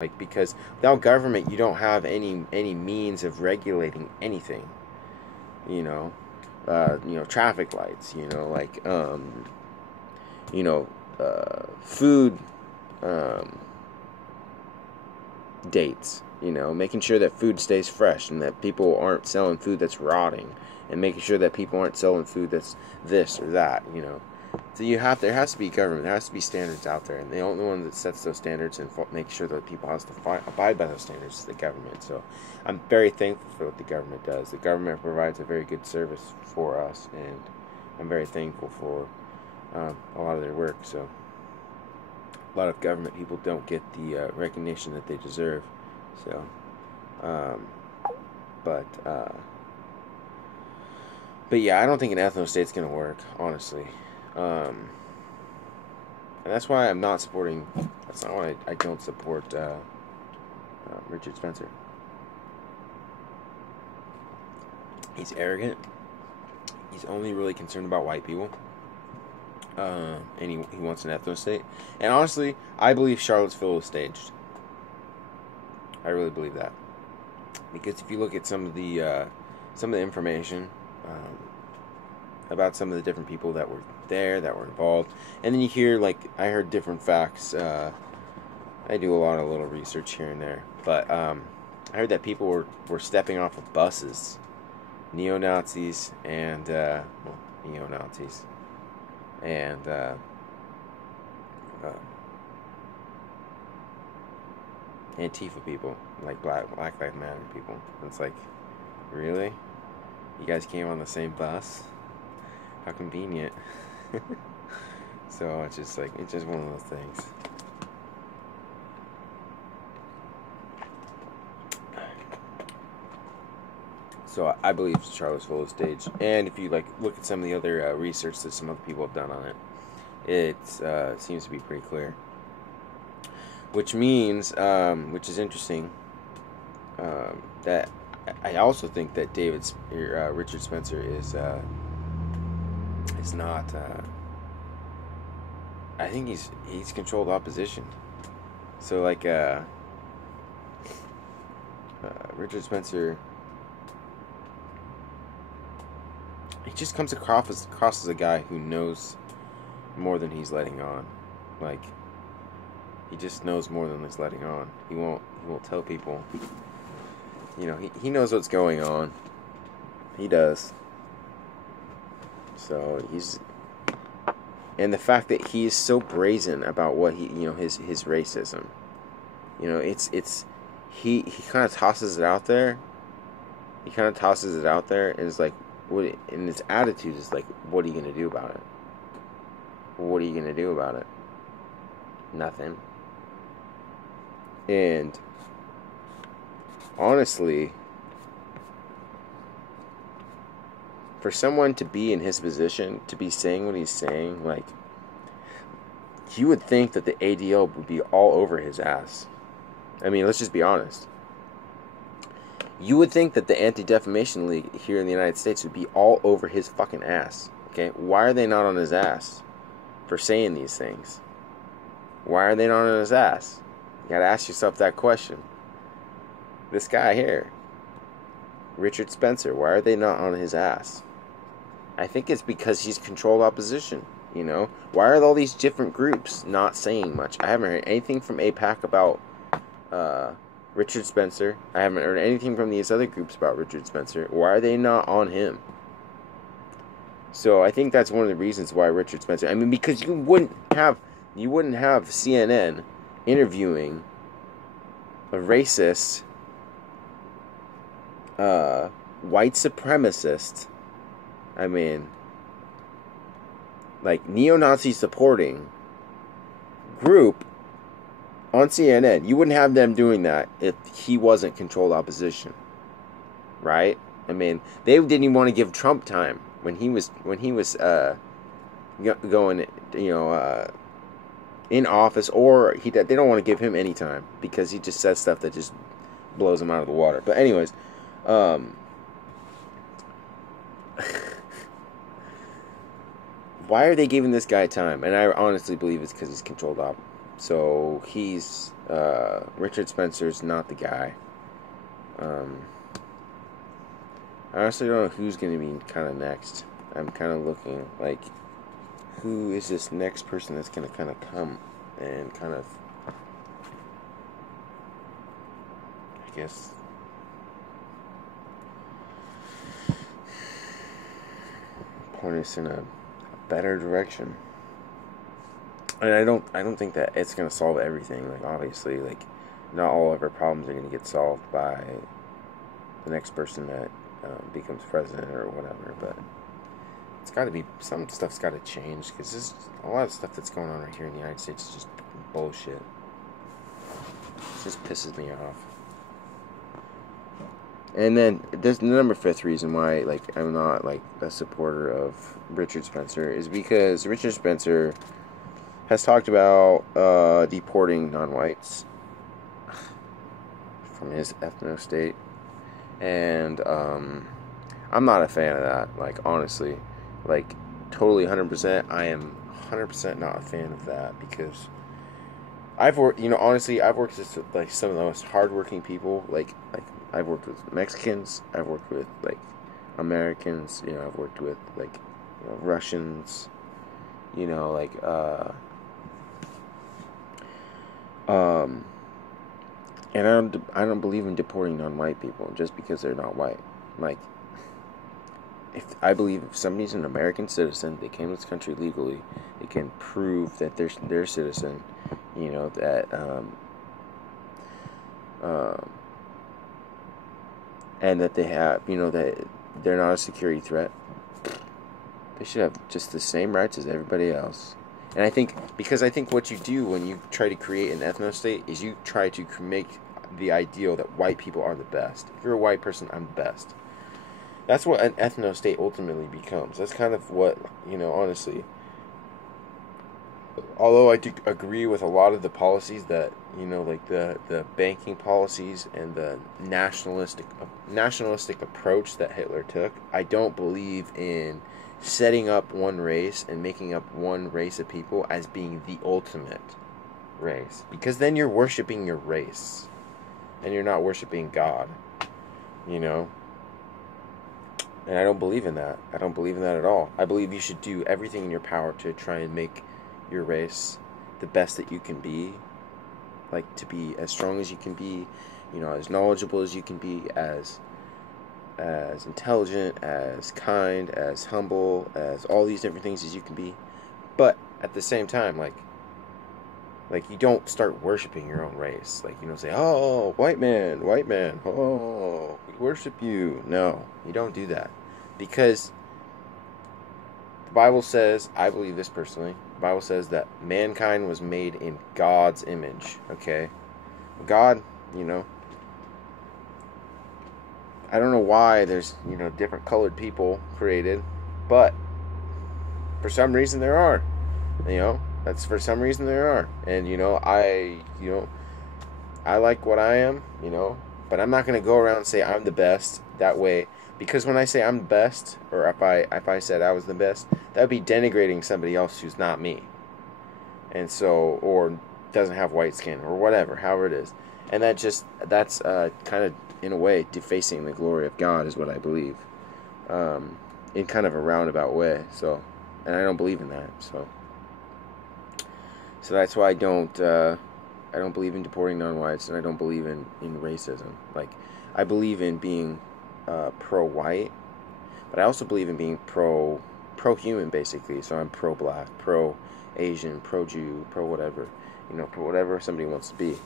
Like, because without government, you don't have any means of regulating anything. You know, traffic lights. You know, food um, dates. Making sure that food stays fresh and that people aren't selling food that's rotting, and making sure that people aren't selling food that's this or that. So there has to be government, there has to be standards out there, and the only one that sets those standards and makes sure that people have to abide by those standards is the government. So I'm very thankful for what the government does. The government provides a very good service for us, and I'm very thankful for a lot of their work. So a lot of government people don't get the recognition that they deserve. So, um, but but yeah, I don't think an ethnostate's gonna work, honestly. And that's why I'm not supporting. That's not why I don't support Richard Spencer. He's arrogant. He's only really concerned about white people. And he wants an ethnostate. And honestly, I believe Charlottesville was staged. I really believe that, because if you look at some of the information about some of the different people that were there, that were involved, and then you hear, like, I heard different facts. I do a lot of little research here and there, but I heard that people were stepping off of buses, neo-Nazis and neo-Nazis and Antifa people, like Black Lives Matter people. It's like, really? You guys came on the same bus? How convenient. So it's just one of those things. So I believe Charlottesville is staged, and if you look at some of the other research that some other people have done on it, it seems to be pretty clear. Which means, which is interesting, that I also think that Richard Spencer is not. I think he's controlled opposition. So Richard Spencer, he just comes across as a guy who knows more than he's letting on. Like, he just knows more than he's letting on. He won't tell people. He knows what's going on. He does. So and the fact that he is so brazen about what his racism. He kind of tosses it out there. He kind of tosses it out there, and it's like, and his attitude is like, what are you gonna do about it? What are you gonna do about it? Nothing. And honestly, for someone to be in his position, to be saying what he's saying, like, you would think that the ADL would be all over his ass. I mean, let's just be honest. You would think that the Anti-Defamation League here in the United States would be all over his fucking ass. Okay? Why are they not on his ass for saying these things? Why are they not on his ass? You gotta ask yourself that question. This guy here, Richard Spencer, why are they not on his ass? I think it's because he's controlled opposition. Why are all these different groups not saying much? I haven't heard anything from AIPAC about Richard Spencer. I haven't heard anything from these other groups about Richard Spencer. Why are they not on him? So I think that's one of the reasons why Richard Spencer. I mean, because you wouldn't have CNN interviewing a racist, white supremacist. I mean, like, neo-Nazi supporting group on CNN. You wouldn't have them doing that if he wasn't controlled opposition, right? I mean, they didn't even want to give Trump time when he was going, in office, or they don't want to give him any time because he just says stuff that just blows him out of the water. But anyways, why are they giving this guy time? And I honestly believe it's because he's controlled So he's Richard Spencer's not the guy. I honestly don't know who's going to be kind of next. I'm kind of looking like, who is this next person that's going to kind of come and kind of, I guess, point us in a better direction. And I don't think that it's going to solve everything. Like, obviously, like, not all of our problems are going to get solved by the next person that becomes president or whatever, but it's got to be, some stuff's got to change, because there's a lot of stuff that's going on right here in the United States is just bullshit. It just pisses me off. And then there's the number 5th reason why, like, I'm not like a supporter of Richard Spencer is because Richard Spencer has talked about deporting non-whites from his ethnostate, and I'm not a fan of that. Like, honestly, like, totally 100%, I am 100% not a fan of that, because I've worked, honestly, I've worked with like some of the most hardworking people. Like I've worked with Mexicans, I've worked with like Americans, I've worked with like Russians, like and I don't believe in deporting non-white people just because they're not white. Like, I believe if somebody's an American citizen, they came to this country legally, they can prove that they're a citizen, that and that they have, that they're not a security threat. They should have just the same rights as everybody else. And I think what you do when you try to create an ethnostate is you try to make the ideal that white people are the best. If you're a white person, I'm the best. That's what an ethnostate ultimately becomes. That's kind of what, honestly. Although I do agree with a lot of the policies that, like the banking policies and the nationalistic approach that Hitler took, I don't believe in setting up one race and making up one race of people as being the ultimate race. Because then you're worshiping your race. And you're not worshiping God. And I don't believe in that. I don't believe in that at all. I believe you should do everything in your power to try and make your race the best that you can be. Like, to be as strong as you can be, as knowledgeable as you can be, as intelligent, as kind, as humble, as all these different things as you can be. But at the same time, like you don't start worshiping your own race. Like, you don't say, oh, white man, oh, we worship you. No, you don't do that. Because the Bible says, I believe this personally, the Bible says that mankind was made in God's image, okay? God, I don't know why there's, different colored people created, but for some reason there are, that's for some reason there are. And, I like what I am, but I'm not going to go around and say I'm the best that way. Because when I say I'm the best, or if I said I was the best, that would be denigrating somebody else who's not me. And so, or doesn't have white skin, or whatever, however it is. And that's kind of, in a way, defacing the glory of God is what I believe. In kind of a roundabout way. So, and I don't believe in that. So that's why I don't believe in deporting non-whites, and I don't believe in racism. Like, I believe in being pro-white, but I also believe in being pro-human, basically. So I'm pro-black, pro-Asian, pro-Jew, pro-whatever, pro whatever somebody wants to be.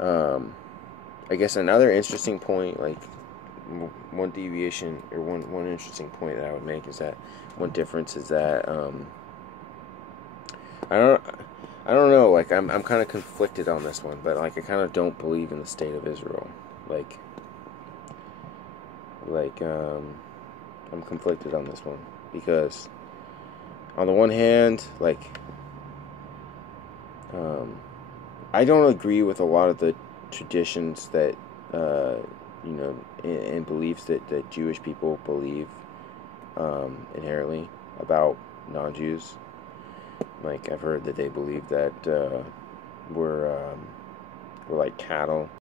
I guess another interesting point, like one deviation or one interesting point that I would make is that one difference is that I don't know, like I'm kind of conflicted on this one, but like I kind of don't believe in the state of Israel. Like I'm conflicted on this one because on the one hand, like I don't agree with a lot of the traditions that and beliefs that Jewish people believe inherently about non-Jews. Like, I've heard that they believe that we're like cattle.